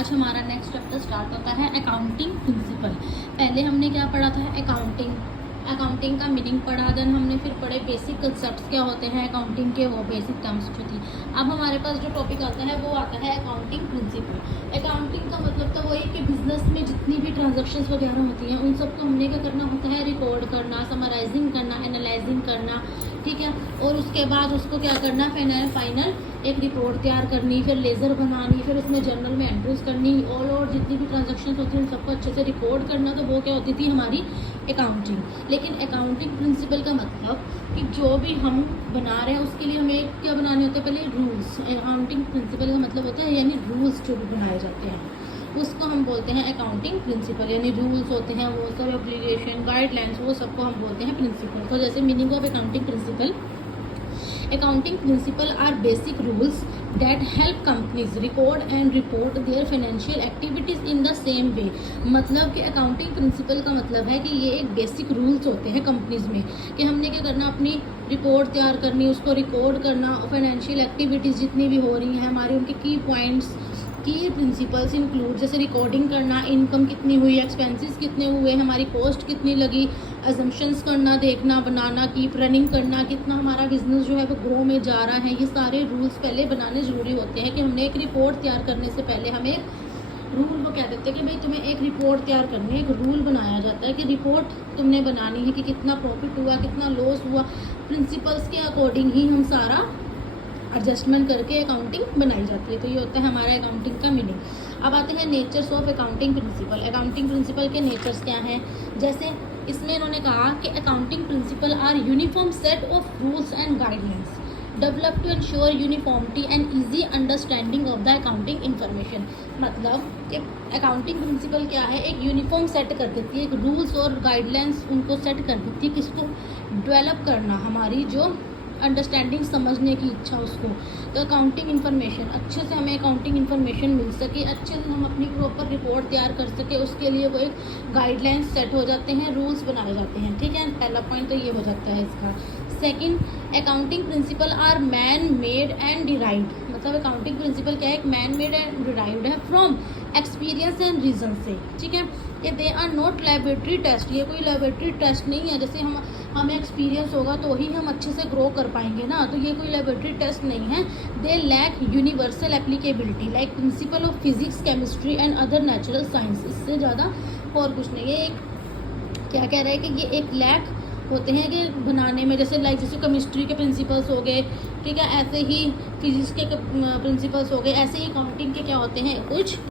आज हमारा next chapter start होता है अकाउंटिंग प्रिंसिपल। पहले हमने क्या पढ़ा था, अकाउंटिंग का मीनिंग पढ़ा, देन हमने फिर पढ़े बेसिक कंसेप्ट्स क्या होते हैं अकाउंटिंग के, वो बेसिक टर्म्स जो थी। अब हमारे पास जो टॉपिक आता है वो आता है अकाउंटिंग प्रिंसिपल। अकाउंटिंग का मतलब तो वही कि बिजनेस में जितनी भी ट्रांजैक्शंस वगैरह होती हैं उन सबको हमने क्या करना होता है, रिकॉर्ड करना, समराइजिंग करना, एनालाइजिंग करना, ठीक है। और उसके बाद उसको क्या करना, फाइनल एक रिपोर्ट तैयार करनी, फिर लेज़र बनानी, फिर उसमें जर्नल में एंट्रीज करनी, और जितनी भी ट्रांजैक्शंस होती हैं उन सबको अच्छे से रिकॉर्ड करना। तो वो क्या होती थी हमारी अकाउंटिंग। लेकिन अकाउंटिंग प्रिंसिपल का मतलब कि जो भी हम बना रहे हैं उसके लिए हमें क्या बनाने होते हैं, पहले रूल्स। अकाउंटिंग प्रिंसिपल का मतलब होता है यानी रूल्स जो भी बनाए जाते हैं उसको हम बोलते हैं अकाउंटिंग प्रिंसिपल। यानी रूल्स होते हैं वो सब, एप्लीकेशन, गाइडलाइंस, वो सबको हम बोलते हैं प्रिंसिपल। तो जैसे meaning of accounting principal, accounting principle are basic rules that help companies record and report their financial activities in the same way। मतलब कि accounting principle का मतलब है कि ये एक बेसिक रूल्स होते हैं कंपनीज में कि हमने क्या करना, अपनी रिपोर्ट तैयार करनी, उसको रिकॉर्ड करना, फाइनेंशियल एक्टिविटीज़ जितनी भी हो रही हैं हमारी, उनके की पॉइंट्स, की प्रिंसिपल्स इंक्लूड, जैसे रिकॉर्डिंग करना, इनकम कितनी हुई, एक्सपेंसेस कितने हुए, हमारी कॉस्ट कितनी लगी, अजम्पशंस करना, देखना, बनाना, कीप रनिंग करना, कितना हमारा बिजनेस जो है वो ग्रो में जा रहा है। ये सारे रूल्स पहले बनाने ज़रूरी होते हैं कि हमने एक रिपोर्ट तैयार करने से पहले हमें रूल वो कह देते हैं कि भाई तुम्हें एक रिपोर्ट तैयार करनी है। एक रूल बनाया जाता है कि रिपोर्ट तुमने बनानी है कि कितना प्रॉफिट हुआ, कितना लॉस हुआ। प्रिंसिपल्स के अकॉर्डिंग ही हम सारा एडजस्टमेंट करके अकाउंटिंग बनाई जाती है। तो ये होता है हमारा अकाउंटिंग का मीनिंग। अब आते हैं natures of accounting principle. Accounting principle के नेचर्स क्या हैं, जैसे इसमें इन्होंने कहा कि accounting principle are uniform set of rules and guidelines develop to ensure uniformity and easy understanding of the accounting information. मतलब कि अकाउंटिंग प्रिंसिपल क्या है, एक यूनिफॉर्म सेट कर देती है, एक रूल्स और गाइडलाइंस उनको सेट कर देती है, किसको डेवलप करना, हमारी जो अंडरस्टैंडिंग, समझने की इच्छा उसको। तो अकाउंटिंग इन्फॉर्मेशन, अच्छे से हमें अकाउंटिंग इन्फॉर्मेशन मिल सके, अच्छे से हम अपनी प्रॉपर रिपोर्ट तैयार कर सके, उसके लिए वो एक गाइडलाइंस सेट हो जाते हैं, रूल्स बनाए जाते हैं, ठीक है। पहला पॉइंट तो ये हो जाता है इसका। Second, accounting principle are man made and derived. मतलब अकाउंटिंग प्रिंसिपल क्या है, एक मैन मेड एंड डिराइव्ड है फ्रॉम एक्सपीरियंस एंड रीजन से, ठीक है। ये they are not laboratory test, ये कोई लैबोरेटरी टेस्ट नहीं है। जैसे हमें एक्सपीरियंस होगा तो ही हम अच्छे से ग्रो कर पाएंगे ना, तो ये कोई लैबोरेटरी टेस्ट नहीं है। They lack universal applicability like principle of physics, chemistry and other natural science. इससे ज़्यादा और कुछ नहीं है। क्या कह रहा है कि ये एक लैक होते हैं कि बनाने में, जैसे केमिस्ट्री के प्रिंसिपल्स हो गए, ठीक है, ऐसे ही फिजिक्स के प्रिंसिपल्स हो गए, ऐसे ही अकाउंटिंग के क्या होते हैं कुछ